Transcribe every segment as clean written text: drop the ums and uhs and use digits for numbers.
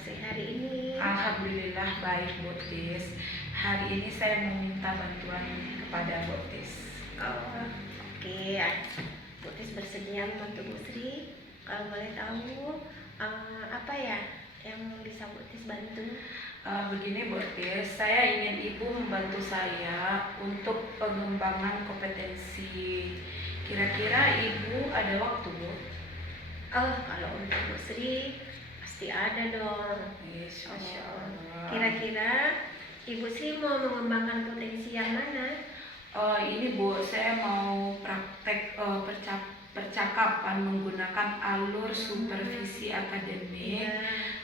Sri hari ini? Alhamdulillah baik Bu Tis. Hari ini saya meminta bantuan kepada Bu Tis. Oh, oke ya. Bu Tis bersedia membantu Bu Sri. Kalau boleh tahu apa ya yang bisa Bu Tis bantu? Begini Bu Tis, saya ingin Ibu membantu saya untuk pengembangan kompetensi. Kira-kira Ibu ada waktu Bu? Oh, kalau untuk Bu Sri pasti ada dong. Yes, Masya Allah. Kira-kira Ibu Sri mau mengembangkan potensi yang mana? Ini Bu, saya mau praktek percakapan menggunakan alur supervisi akademik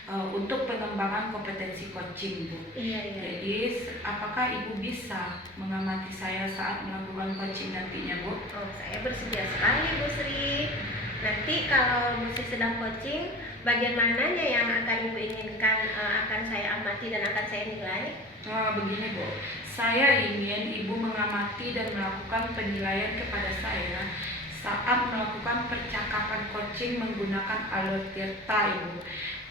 untuk pengembangan kompetensi coaching Bu. Iya. Jadi, apakah Ibu bisa mengamati saya saat melakukan coaching nantinya Bu? Oh, saya bersedia sekali Bu Sri. Nanti kalau Bu Sri sedang coaching, bagian mananya yang akan Ibu inginkan akan saya amati dan akan saya nilai? Begini Bu, saya ingin Ibu mengamati dan melakukan penilaian kepada saya saat melakukan percakapan coaching menggunakan alur Tirta Ibu.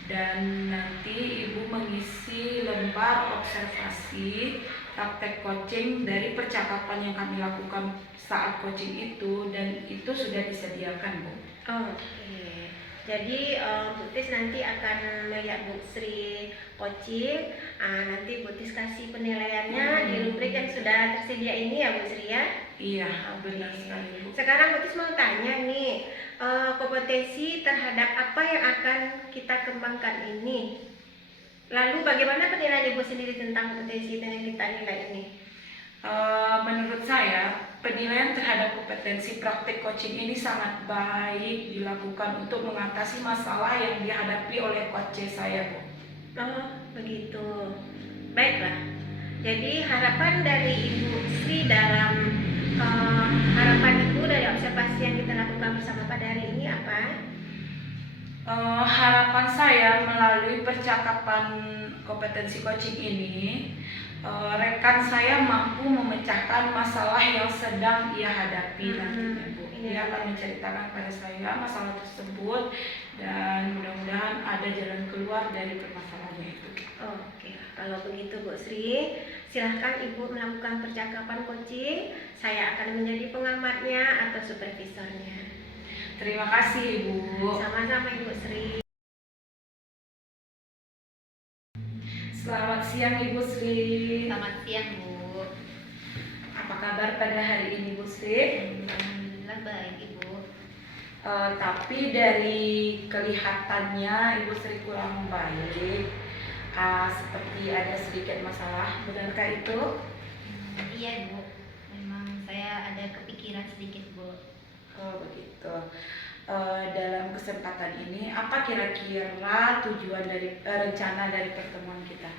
Dan nanti Ibu mengisi lembar observasi praktek coaching dari percakapan yang kami lakukan saat coaching itu, dan itu sudah disediakan Bu. Oke. Jadi Bu Tis nanti akan melihat Bu Sri coaching, nanti Bu Tis kasih penilaiannya di rubrik yang sudah tersedia ini ya Bu Sri ya? Iya, benar sekali Bu. Sekarang Bu Tis mau tanya nih, kompetensi terhadap apa yang akan kita kembangkan ini? Lalu bagaimana penilaian Ibu sendiri tentang kompetensi yang kita nilai ini? Menurut saya, penilaian terhadap kompetensi praktik coaching ini sangat baik dilakukan untuk mengatasi masalah yang dihadapi oleh coach saya Bu. Oh, begitu. Baiklah. Jadi harapan dari Ibu Sri dalam harapan Ibu dari observasi yang kita lakukan bersama pada hari ini apa? Harapan saya melalui percakapan kompetensi coaching ini, rekan saya mampu memecahkan masalah yang sedang ia hadapi nantinya Bu. Dia akan menceritakan kepada saya masalah tersebut dan mudah-mudahan ada jalan keluar dari permasalahannya itu. Oke, kalau begitu Bu Sri, silahkan Ibu melakukan percakapan coaching. Saya akan menjadi pengamatnya atau supervisornya. Terima kasih Ibu. Sama-sama Ibu Sri. Selamat siang Ibu Sri. Selamat siang Bu. Apa kabar pada hari ini Bu Sri? Alhamdulillah baik Ibu. Tapi dari kelihatannya Ibu Sri kurang baik. Seperti ada sedikit masalah, benarkah itu? Iya Bu, memang saya ada kepikiran sedikit Bu. Oh begitu. Dalam kesempatan ini, apa kira-kira tujuan dari rencana dari pertemuan kita?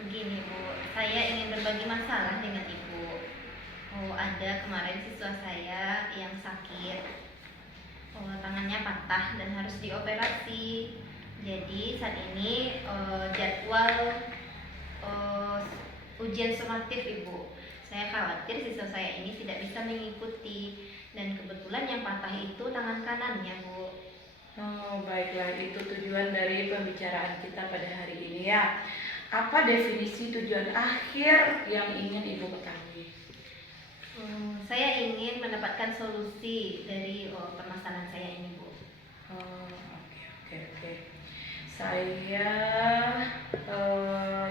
Begini Bu, saya ingin berbagi masalah dengan Ibu. Ada kemarin siswa saya yang sakit, tangannya patah dan harus dioperasi. Jadi saat ini jadwal ujian sumatif Ibu. Saya khawatir siswa saya ini tidak bisa mengikuti, dan kebetulan yang patah itu tangan kanannya Bu. Oh baiklah, itu tujuan dari pembicaraan kita pada hari ini ya. Apa definisi tujuan akhir yang ingin Ibu ketahui? Saya ingin mendapatkan solusi dari permasalahan saya ini Bu. Oke. Saya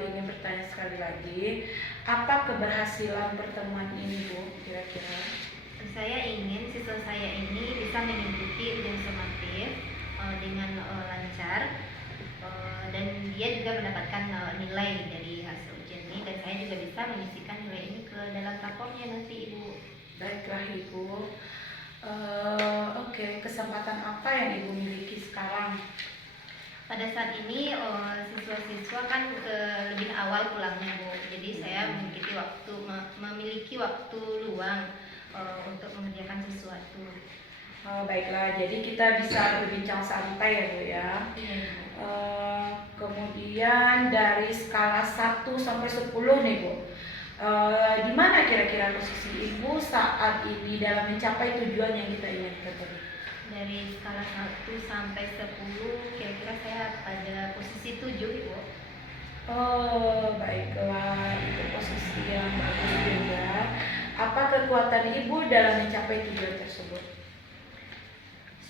ingin bertanya sekali lagi, apa keberhasilan pertemuan ini Bu kira-kira? Saya ingin siswa saya ini bisa mengikuti ujian sumatif dengan lancar, dan dia juga mendapatkan nilai dari hasil ujian ini, dan saya juga bisa mengisikan nilai ini ke dalam raportnya nanti Ibu. Baiklah Ibu. Oke, kesempatan apa yang Ibu miliki sekarang? Pada saat ini siswa-siswa kan lebih awal pulangnya Bu, jadi saya memiliki waktu luang untuk mengerjakan sesuatu. Baiklah, jadi kita bisa berbincang santai ya Bu ya. Iya Bu. Kemudian dari skala 1 sampai 10 nih Bu, di mana kira-kira posisi Ibu saat ini dalam mencapai tujuan yang kita inginkan tadi? Dari skala 1 sampai 10, kira-kira saya pada posisi 7, Ibu. Oh, baiklah, itu posisi yang bagus juga. Apa kekuatan ibu dalam mencapai tujuan tersebut?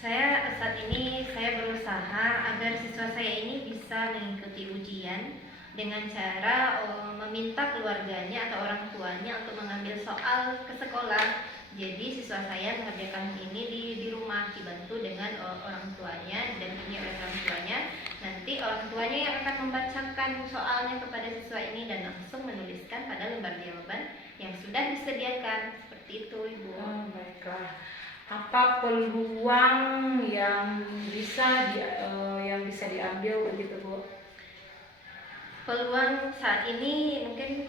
Saat ini saya berusaha agar siswa saya ini bisa mengikuti ujian dengan cara meminta keluarganya atau orang tuanya untuk mengambil soal ke sekolah. Jadi siswa saya mengerjakan ini di rumah, dibantu dengan orang tuanya dan ini oleh orang tuanya. Nanti orang tuanya yang akan membacakan soalnya kepada siswa ini dan langsung menuliskan pada lembar jawaban yang sudah disediakan. Seperti itu, Ibu. Oh, baiklah. Apa peluang yang bisa diambil begitu, Bu? Peluang saat ini mungkin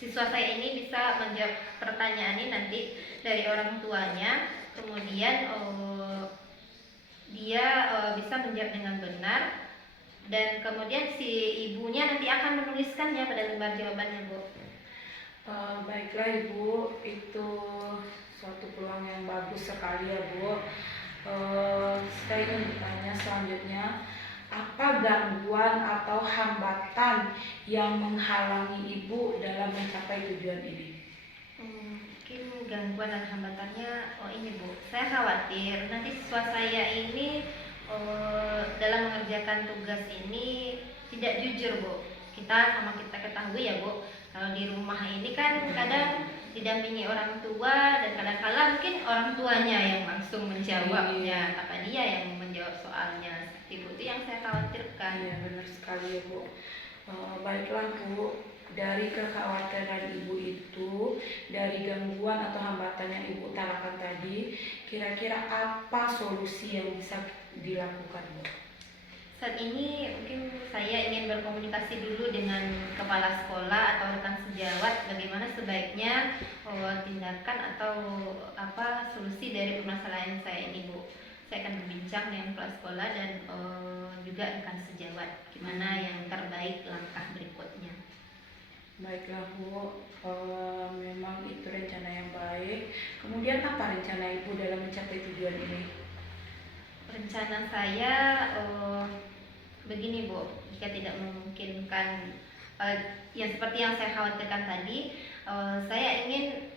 siswa saya ini bisa menjawab pertanyaan ini nanti dari orang tuanya, kemudian dia bisa menjawab dengan benar dan kemudian si ibunya nanti akan menuliskannya pada lembar jawabannya, Bu. Baiklah Ibu, itu suatu peluang yang bagus sekali ya Bu. Saya ingin bertanya selanjutnya, apa gangguan atau hambatan yang menghalangi Ibu dalam mencapai tujuan ini? Mungkin gangguan dan hambatannya, ini Bu, saya khawatir nanti siswa saya ini dalam mengerjakan tugas ini tidak jujur, Bu. Kita ketahui ya, Bu, kalau di rumah ini kan kadang didampingi orang tua dan kadang-kala mungkin orang tuanya yang langsung menjawabnya, apa dia yang menjawab soalnya. Ibu, itu yang saya khawatirkan. Iya, benar sekali ya Bu. Baiklah Bu, dari kekhawatiran Ibu itu, dari gangguan atau hambatan yang Ibu utarakan tadi, kira-kira apa solusi yang bisa dilakukan Bu? Saat ini mungkin saya ingin berkomunikasi dulu dengan kepala sekolah atau rekan sejawat bagaimana sebaiknya tindakan atau apa solusi dari permasalahan saya ini, Bu. Saya akan berbincang dengan kepala sekolah dan juga rekan sejawat gimana yang terbaik langkah berikutnya. Baiklah Bu, memang itu rencana yang baik. Kemudian apa rencana Ibu dalam mencapai tujuan ini? Rencana saya begini, Bu, jika tidak memungkinkan yang seperti yang saya khawatirkan tadi, saya ingin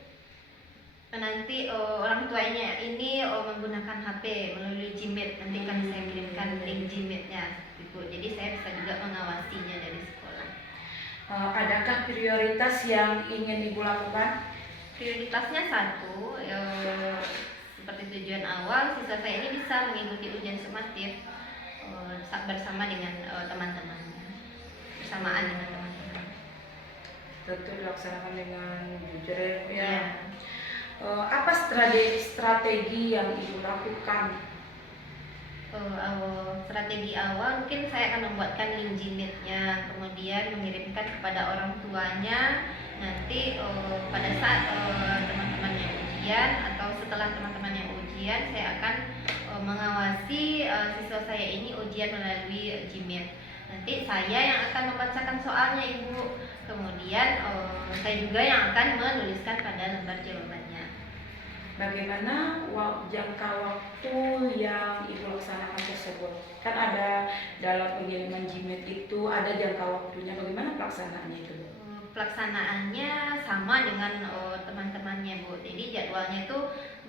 nanti orang tuanya ini menggunakan HP melalui Gmail, nanti akan saya kirimkan link Gmailnya, Ibu. Jadi saya bisa juga mengawasinya dari sekolah. Adakah prioritas yang ingin Ibu lakukan? Prioritasnya satu, seperti tujuan awal, siswa saya ini bisa mengikuti ujian sumatif bersama dengan teman-temannya, bersamaan dengan teman-teman. Tentu dilaksanakan dengan jujur ya. Ya. Apa strategi yang Ibu lakukan? Strategi awal mungkin saya akan membuatkan link Gmail-nya, kemudian mengirimkan kepada orang tuanya. Nanti pada saat teman-temannya ujian atau setelah teman-temannya ujian, saya akan mengawasi siswa saya ini ujian melalui Gmail. Nanti saya yang akan membacakan soalnya, Ibu. Kemudian saya juga yang akan menuliskan pada lembar jawabannya. Bagaimana jangka waktu yang Ibu laksanakan tersebut? Kan ada dalam pengiriman Gmail itu ada jangka waktunya. Bagaimana pelaksanaannya itu, Bu? Pelaksanaannya sama dengan teman-temannya, Bu. Jadi jadwalnya itu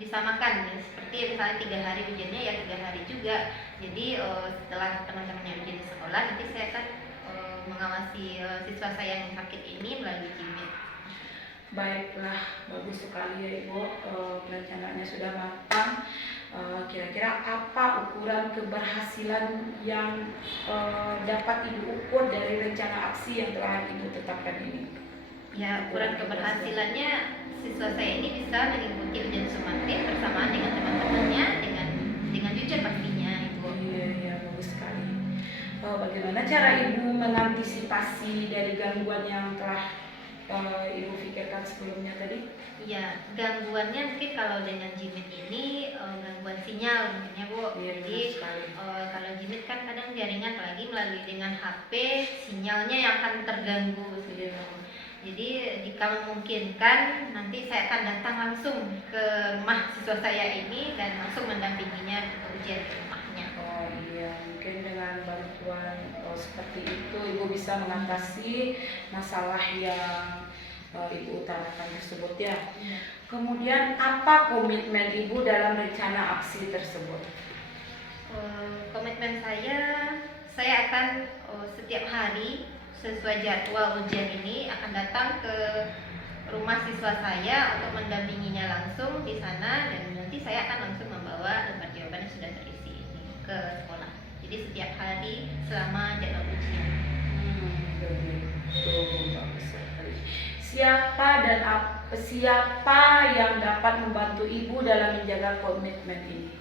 disamakan ya, seperti misalnya 3 hari ujiannya ya 3 hari juga. Jadi setelah teman-temannya ujian di sekolah, nanti saya akan mengawasi siswa saya yang sakit ini melalui Gmail. Baiklah, bagus sekali ya Ibu, perencanaannya sudah matang. Kira-kira apa ukuran keberhasilan yang dapat Ibu ukur dari rencana aksi yang telah Ibu tetapkan ini? Ya, ukuran keberhasilannya siswa saya ini bisa mengikuti ujian sumatif bersamaan dengan teman-temannya dengan jujur pastinya, Ibu. Iya, bagus sekali. Bagaimana cara Ibu mengantisipasi dari gangguan yang telah Ibu pikirkan sebelumnya tadi? Iya, gangguannya mungkin kalau dengan Gmail ini gangguan sinyal mungkin ya, Bu. Iya, Jadi kalau Gmail kan kadang jaringan apalagi melalui dengan HP sinyalnya yang akan terganggu. Iya. Jadi jika memungkinkan nanti saya akan datang langsung ke rumah siswa saya ini dan langsung mendampinginya untuk ujian di rumahnya. Oh iya, mungkin dengan bantuan seperti itu Ibu bisa mengatasi masalah yang Ibu utarakan tersebut ya. Kemudian apa komitmen Ibu dalam rencana aksi tersebut? Komitmen saya akan setiap hari sesuai jadwal ujian ini akan datang ke rumah siswa saya untuk mendampinginya langsung di sana, dan nanti saya akan langsung membawa lembar jawaban yang sudah terisi ini ke sekolah. Jadi setiap hari selama jadwal ujian. Begitu, bagus sekali. Siapa yang dapat membantu Ibu dalam menjaga komitmen ini?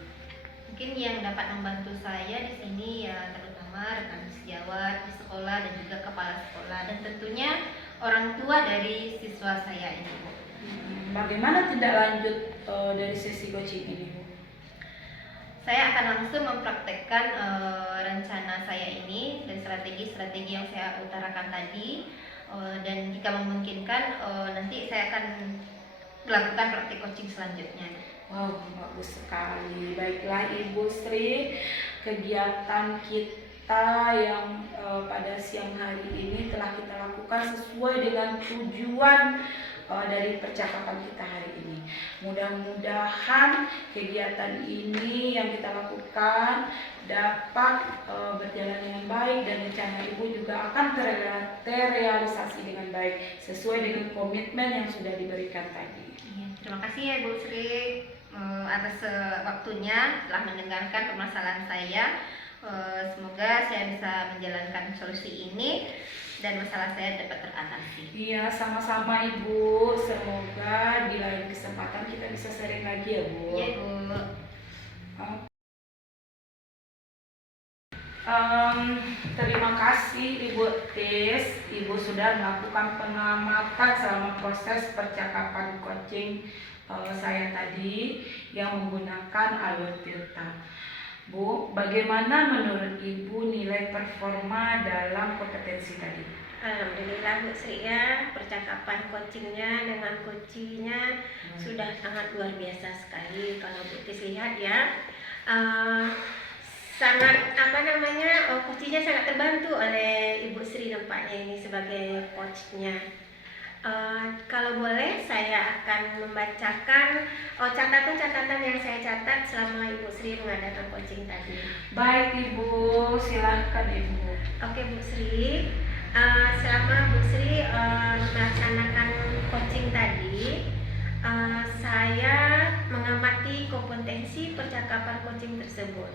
Mungkin yang dapat membantu saya di sini ya terutama rekan sejawat di sekolah dan juga kepala sekolah, dan tentunya orang tua dari siswa saya ini, Bu. Bagaimana tindak lanjut dari sesi coaching ini, Bu? Saya akan langsung mempraktekkan rencana saya ini dan strategi-strategi yang saya utarakan tadi, dan jika memungkinkan nanti saya akan melakukan praktik coaching selanjutnya. Wow, bagus sekali. Baiklah Ibu Sri, kegiatan kita yang pada siang hari ini telah kita lakukan sesuai dengan tujuan dari percakapan kita hari ini. Mudah-mudahan kegiatan ini yang kita lakukan dapat berjalan dengan baik dan rencana Ibu juga akan terrealisasi dengan baik sesuai dengan komitmen yang sudah diberikan tadi. Terima kasih ya Bu Sri atas waktunya telah mendengarkan permasalahan saya. Semoga saya bisa menjalankan solusi ini dan masalah saya dapat teratasi. Iya, sama-sama Ibu. Semoga di lain kesempatan kita bisa sharing lagi ya Bu. Iya Bu. Terima kasih Ibu Tis. Ibu sudah melakukan pengamatan selama proses percakapan coaching saya tadi yang menggunakan alur Tirta. Bu, bagaimana menurut Ibu nilai performa dalam kompetensi tadi? Alhamdulillah Bu Sri ya, percakapan coachingnya dengan coachingnya sudah sangat luar biasa sekali. Kalau Bu Tis lihat ya, sangat coachingnya sangat terbantu oleh Ibu Sri nampaknya ini sebagai coachnya. Kalau boleh saya akan membacakan catatan-catatan yang saya catat selama Ibu Sri mengadakan coaching tadi. Baik Ibu, silahkan Ibu. Oke Bu Sri, selama Bu Sri melaksanakan coaching tadi, saya mengamati kompetensi percakapan coaching tersebut.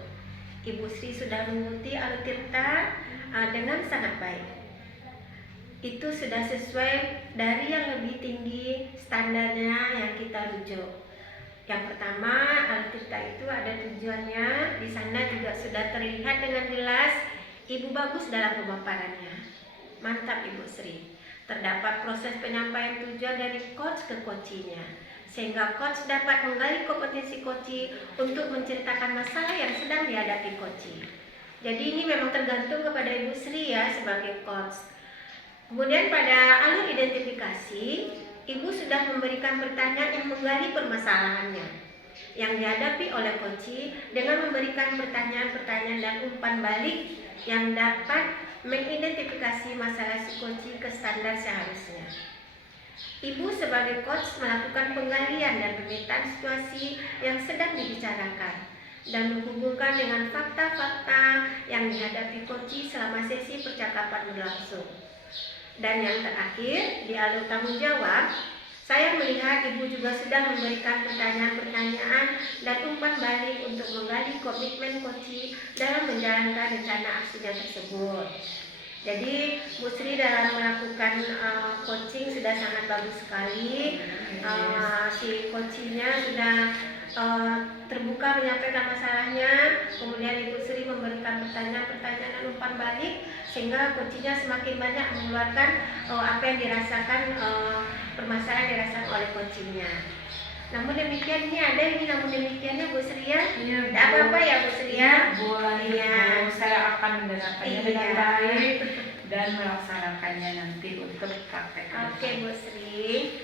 Ibu Sri sudah mengikuti alur Tirta dengan sangat baik. Itu sudah sesuai dari yang lebih tinggi standarnya yang kita rujuk. Yang pertama, alur Tirta itu ada tujuannya. Di sana juga sudah terlihat dengan jelas Ibu bagus dalam pemaparannya. Mantap Ibu Sri. Terdapat proses penyampaian tujuan dari coach ke coachinya, sehingga coach dapat menggali kompetensi coach untuk menceritakan masalah yang sedang dihadapi coach. Jadi ini memang tergantung kepada Ibu Sri ya sebagai coach. Kemudian pada alur identifikasi, Ibu sudah memberikan pertanyaan yang menggali permasalahannya yang dihadapi oleh coach dengan memberikan pertanyaan-pertanyaan dan umpan balik yang dapat mengidentifikasi masalah si coach ke standar seharusnya. Ibu sebagai coach melakukan penggalian dan pemetaan situasi yang sedang dibicarakan dan menghubungkan dengan fakta-fakta yang dihadapi coach selama sesi percakapan berlangsung. Dan yang terakhir, di alur tanggung jawab, saya melihat Ibu juga sudah memberikan pertanyaan-pertanyaan dan umpan balik untuk menggali komitmen coach dalam menjalankan rencana aksinya tersebut. Jadi Bu Sri dalam melakukan coaching sudah sangat bagus sekali. Si coachnya sudah terbuka menyampaikan masalahnya, kemudian Ibu Sri memberikan pertanyaan-pertanyaan dan umpan balik sehingga coachnya semakin banyak mengeluarkan apa yang dirasakan, permasalahan dirasakan oleh coachnya. Namun demikian namun demikiannya Bu Sri ya. Iya, apa-apa ya Bu Sri ya. Boleh, Iya. Saya akan mendengarkannya dengan Iya. baik dan melaksanakannya nanti untuk praktek. Oke Bu Sri,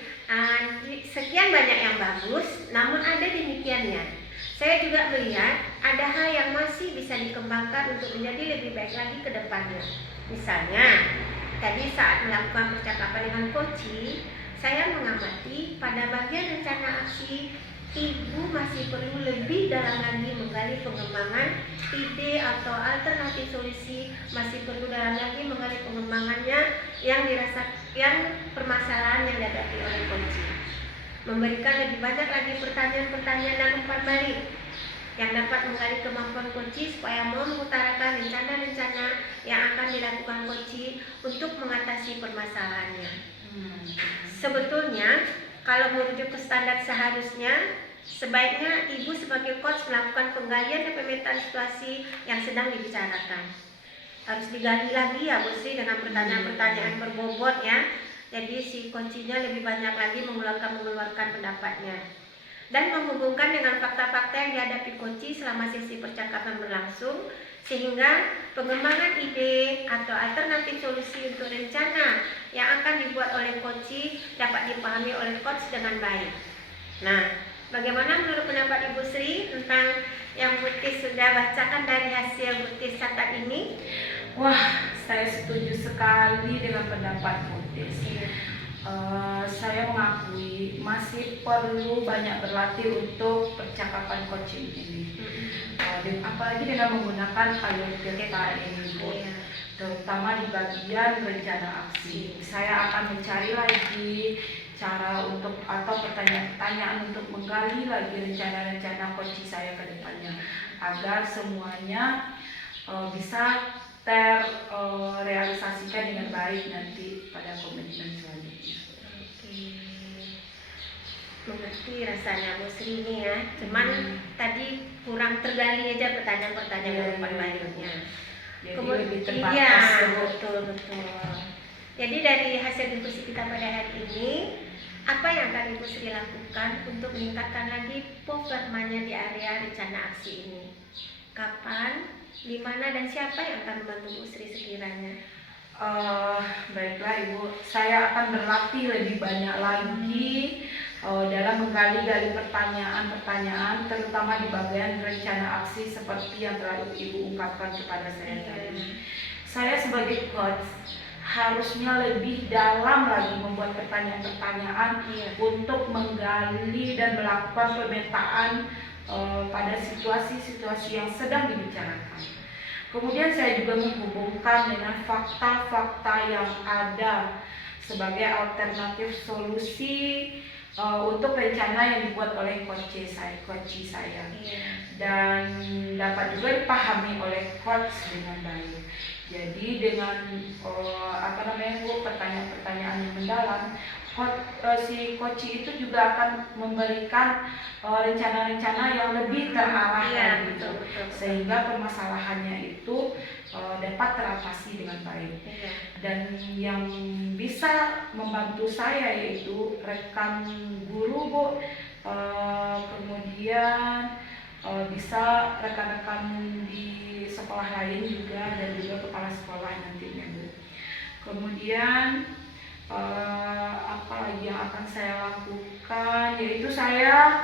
sekian banyak yang bagus, namun ada demikiannya. Saya juga melihat ada hal yang masih bisa dikembangkan untuk menjadi lebih baik lagi ke depannya. Misalnya, tadi saat melakukan percakapan dengan Koci, saya mengamati pada bagian rencana aksi, Ibu masih perlu lebih dalam lagi menggali pengembangan ide atau alternatif solusi, masih perlu dalam lagi menggali pengembangannya yang permasalahan yang dihadapi oleh Koci. Memberikan lebih banyak lagi pertanyaan-pertanyaan dan umpan balik yang dapat menggali kemampuan Koci supaya mau mengutarakan rencana-rencana yang akan dilakukan Koci untuk mengatasi permasalahannya. Sebetulnya, kalau merujuk ke standar seharusnya, sebaiknya Ibu sebagai coach melakukan penggalian dan pemetaan situasi yang sedang dibicarakan. Harus digali lagi ya Bu Sri dengan pertanyaan-pertanyaan berbobot ya. Jadi si coachnya lebih banyak lagi mengeluarkan pendapatnya. Dan menghubungkan dengan fakta-fakta yang dihadapi coach selama sesi percakapan berlangsung, sehingga pengembangan ide atau alternatif solusi untuk rencana yang akan dibuat oleh coach dapat dipahami oleh coach dengan baik. Nah, bagaimana menurut pendapat Ibu Sri tentang yang Bu Tis sudah bacakan dari hasil Bu Tis catat ini? Wah, saya setuju sekali dengan pendapat Bu Tis. Saya mengakui masih perlu banyak berlatih untuk percakapan coaching ini. Apalagi dengan menggunakan alur cerita ini, Bu. Terutama di bagian rencana aksi. Saya akan mencari lagi cara untuk atau pertanyaan-pertanyaan untuk menggali lagi rencana-rencana coaching saya ke depannya agar semuanya bisa terrealisasikan dengan baik nanti pada komitmen selanjutnya. Mengerti rasanya Bu Sri ini ya, cuman tadi kurang tergali aja pertanyaan-pertanyaan umpan baliknya. Kemudian lebih terbatas. Iya, betul. Jadi dari hasil diskusi kita pada hari ini, apa yang akan Ibu Sri lakukan untuk meningkatkan lagi performanya di area rencana aksi ini? Kapan, di mana, dan siapa yang akan membantu Bu Sri sekiranya? Baiklah Ibu, saya akan berlatih lebih banyak lagi dalam menggali-gali pertanyaan-pertanyaan, terutama di bagian rencana aksi seperti yang telah Ibu ungkapkan kepada saya tadi. Saya sebagai coach harusnya lebih dalam lagi membuat pertanyaan-pertanyaan untuk menggali dan melakukan pemetaan pada situasi-situasi yang sedang dibicarakan. Kemudian saya juga menghubungkan dengan fakta-fakta yang ada sebagai alternatif solusi untuk rencana yang dibuat oleh coach saya. Dan dapat juga dipahami oleh coach dengan baik. Jadi dengan pertanyaan-pertanyaan yang mendalam, si coach itu juga akan memberikan rencana-rencana yang lebih terarah lagi, sehingga permasalahannya itu dapat teratasi dengan baik. Dan yang bisa membantu saya yaitu rekan guru, Bu, kemudian bisa rekan-rekan di sekolah lain juga, dan juga kepala sekolah nantinya, Bu. Kemudian apa lagi yang akan saya lakukan, yaitu saya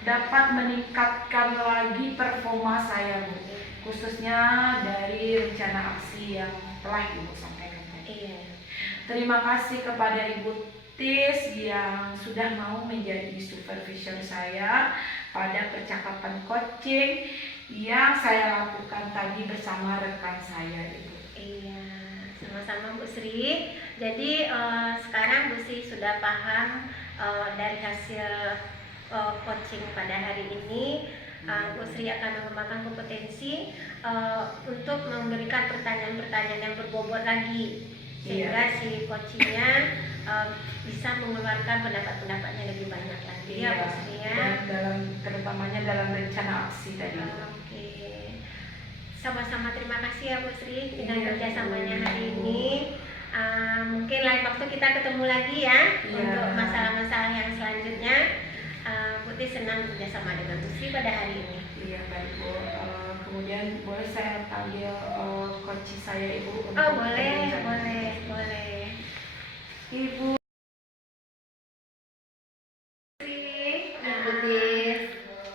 dapat meningkatkan lagi performa saya, Bu, khususnya dari rencana aksi yang telah Ibu sampaikan tadi. Terima kasih kepada Ibu Tis yang sudah mau menjadi supervisor saya pada percakapan coaching yang saya lakukan tadi bersama rekan saya, Ibu. Iya, sama-sama Bu Sri. Jadi sekarang Bu Sri sudah paham dari hasil coaching pada hari ini. Bu Sri akan mengembangkan kompetensi untuk memberikan pertanyaan-pertanyaan yang berbobot lagi, sehingga si coachingnya bisa mengeluarkan pendapat-pendapatnya lebih banyak lagi, ya Bu Sri ya. Dan terutamanya dalam rencana aksi tadi. Oke. Sama-sama terima kasih ya Bu Sri dengan kerjasamanya hari ini. Mungkin lain waktu kita ketemu lagi ya untuk masalah-masalah yang selanjutnya. Putih senang bekerjasama dengan Bu Sri pada hari ini. Iya, baik Bu. kemudian boleh saya panggil coach saya Ibu untuk Oh boleh, berbincang. boleh. Ibu Sri, Ibu Tis.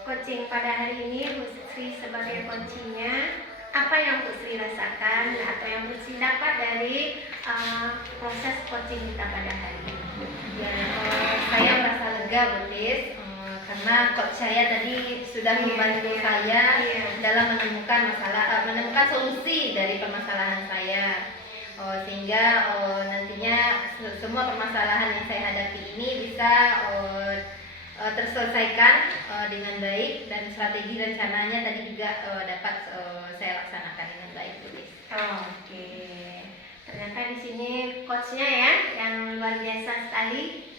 coaching pada hari ini Bu Sri sebagai coachingnya, apa yang Bu Sri rasakan atau yang Bu Sri dapat dari proses coaching kita pada hari ini? Ya, saya merasa lega Bu Tis, karena coach saya tadi sudah membantu saya dalam menemukan solusi dari permasalahan saya. Sehingga nantinya semua permasalahan yang saya hadapi ini bisa terselesaikan dengan baik, dan strategi rencananya tadi juga dapat saya laksanakan dengan baik Bu Tis. Oke. Ternyata di sini coachnya ya yang luar biasa sekali.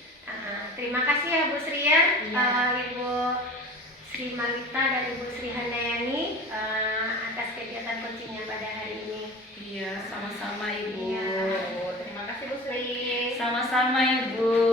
Terima kasih ya Bu Sri ya, Ibu Sri Marwita dan Ibu Sri Handayani atas kegiatan coachingnya pada hari ini. Iya, sama-sama Ibu. Iya. Terima kasih Bu Sri. Sama-sama Ibu.